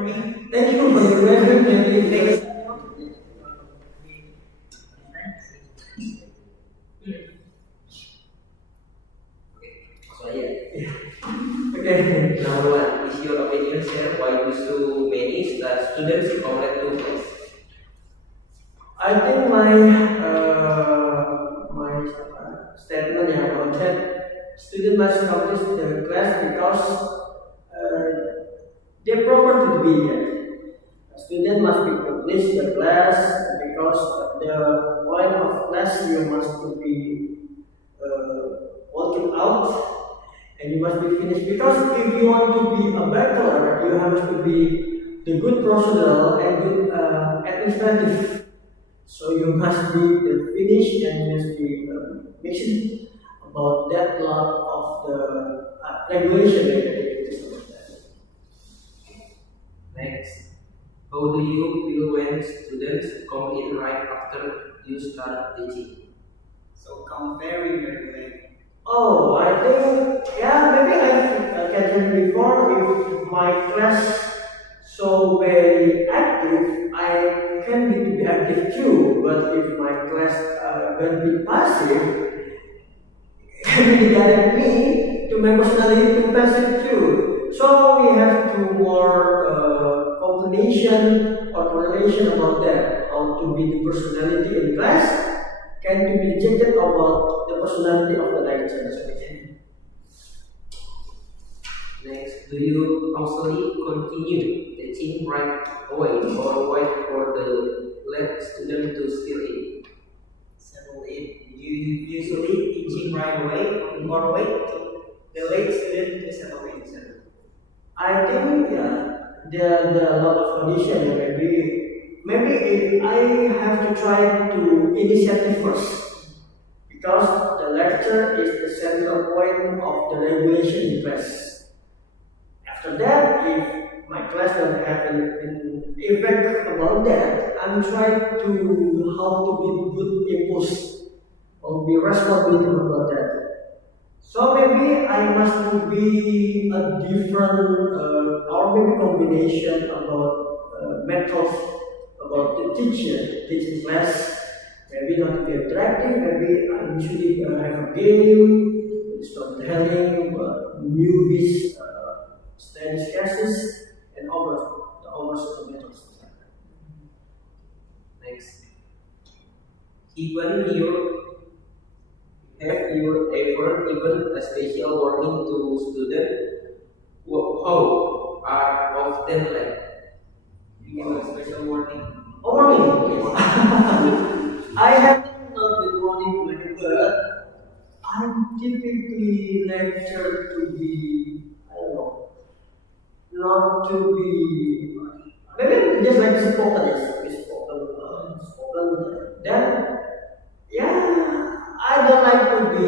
for me. Thank you for the question. Thank you. So yeah. Okay. Number one, is your opinion share why do so many students complete two class? I think my statement about that student must complete the class because they're proper to be there. Student must be complete the class because the point of class you must to be working out and you must be finished because if you want to be a bachelor you have to be the good professional and good administrative. So you must be the finish and you must be mention about that lot of the regulation that it is about that. Next, how do you feel when students come in right after you start teaching? So come very, very late. Oh, I think yeah, maybe I can tell you before if my class so very active, I can be to be active too. But if my class going to be passive, can be direct me to my personality to passive too. So we have to more combination or correlation about that. How to be the personality in class can to be rejected about the personality of the lecturer. Next, do you actually continue teaching right away or wait for the late student to still in? Settle in. You usually teaching right away or wait till the late student to settle in. I think there are a lot of conditions. Maybe I have to try to initiative first because the lecture is the central point of the regulation in class. After that, if my class don't have an effect about that, I'm trying to how to be good impulse or be responsible about that. So maybe I must to be a different or maybe combination about methods about the teaching class. Maybe not to be interactive. Maybe I usually have a game, storytelling, movies, study cases, and the methods. Next, even you have you ever given a special warning to student how are often late? You give a special warning. Warning. I haven't not been warning many, but I'm typically lectured to be, I don't know, not to be, maybe just like spoken, yes, spoken. Then, yeah, I don't like to be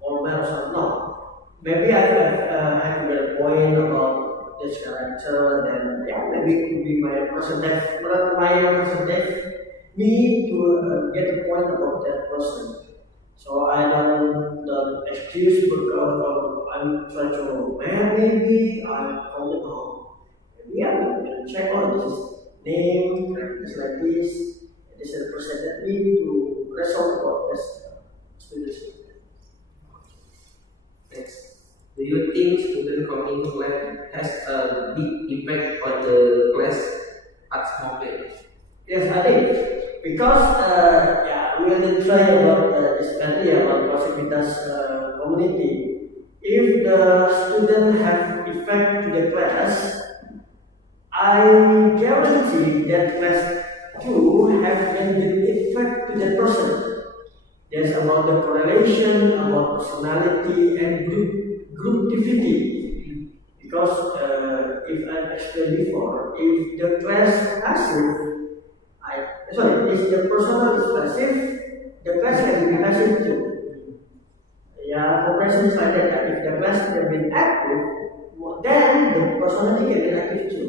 formal or something. No, maybe I have a point about this character, then yeah, maybe it could be my representative me to get a point about that person. So I don't excuse because I'm trying to maybe I'm calling home. Maybe I will check on this name, characters like this. This represented me to resolve about this students. Next, do you think student coming late has a big impact on the class atmosphere? Yes, I think because yeah, we will try about this earlier about Posivitas community. If the student have effect to the class, I guarantee that class 2 have been effect to the person. There's about the correlation, about personality and group activity. Because if I explained before, if the class passive, if the personal is passive, the class can be passive too. Yeah, cooperation is like that. If the class can be active, then the personality can be active too.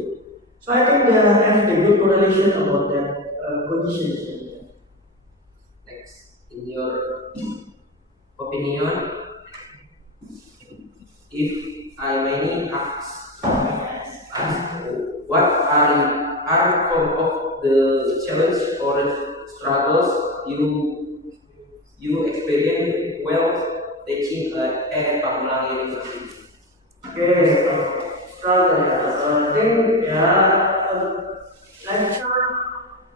So I think there have the good correlation about that condition. Next, in your opinion, if I may ask, What are some of the challenges or struggles you experience while teaching at Pamulang University? Okay, struggle ya. I think ya, lecture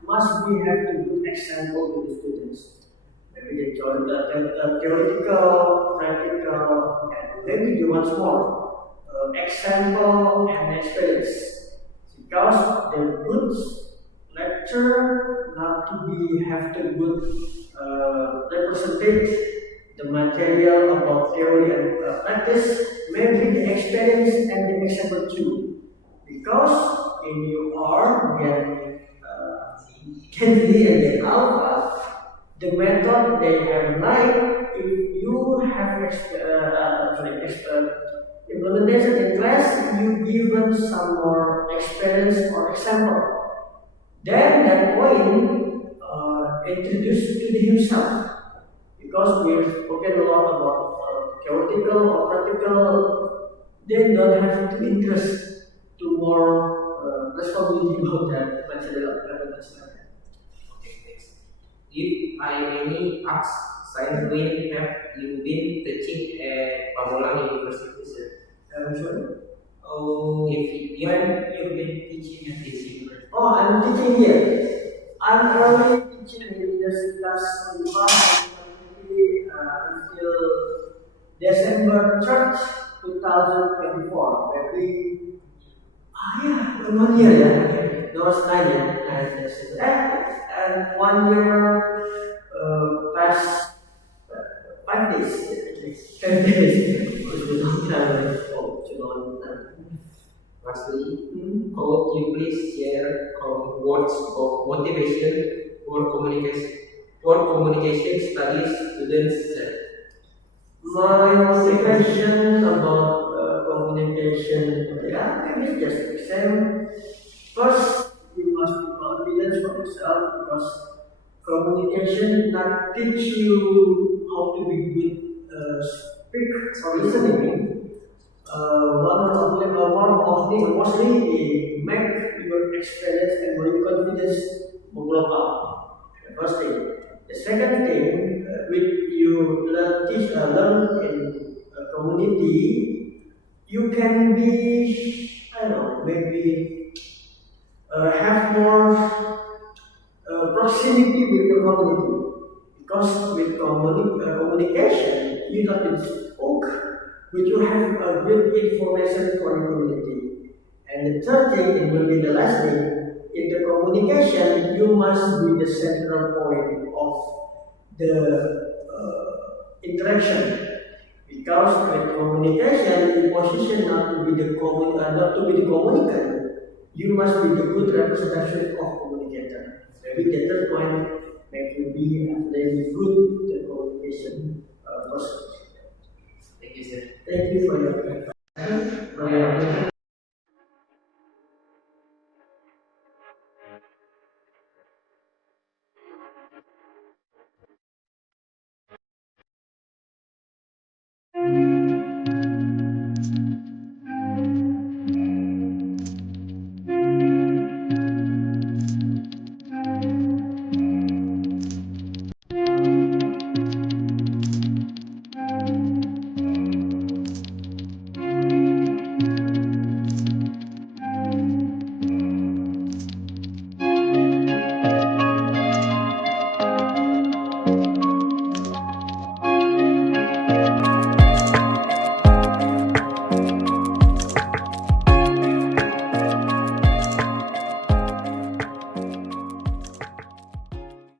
must be have to good example to the students. Maybe they join the theoretical, practical, and maybe do once more example and experience. Because the good lecture not to be have to good represent the material about theory and practice, maybe the experience and the example too. Because in you are can be and get alpha, the method they have like if you have implementation in class, you give them some more experience or example. Then that point introduced to himself because we've spoken a lot about theoretical or practical. They don't have to interest to more responsibility about that material. Okay, next. If I may ask, since when have you been teaching at Pamulang University, sir? Sorry? If you When you've been teaching at this university? Oh, I'm teaching here. I'm currently teaching in Universitas until December 3rd, 2024. Maybe, yeah, 1 year, yeah. No, it's 9 years. And 1 year past 5 days, at least 10 days. It's a long time. Oh, it's a long time. lastly, could you please share words of motivation for communication studies students, sir? My motivation about communication, yeah, maybe just the same. First, you must be confident for yourself because communication not teach you how to be good speak or listening. Mostly make your experience and your confidence blow up. The first thing. The second thing, with you learn in a community, you can be, I don't know, maybe have more proximity with your community. Because with communication, you not in spoke, but you have a great information for your community. And the third thing, it will be the last thing, in the communication, you must be the central point of the interaction. Because with communication, the position not to be the communicant, you must be the good representative of communicator. Maybe the third point make you be a very good communication person. Thank you, sir. Thank you for your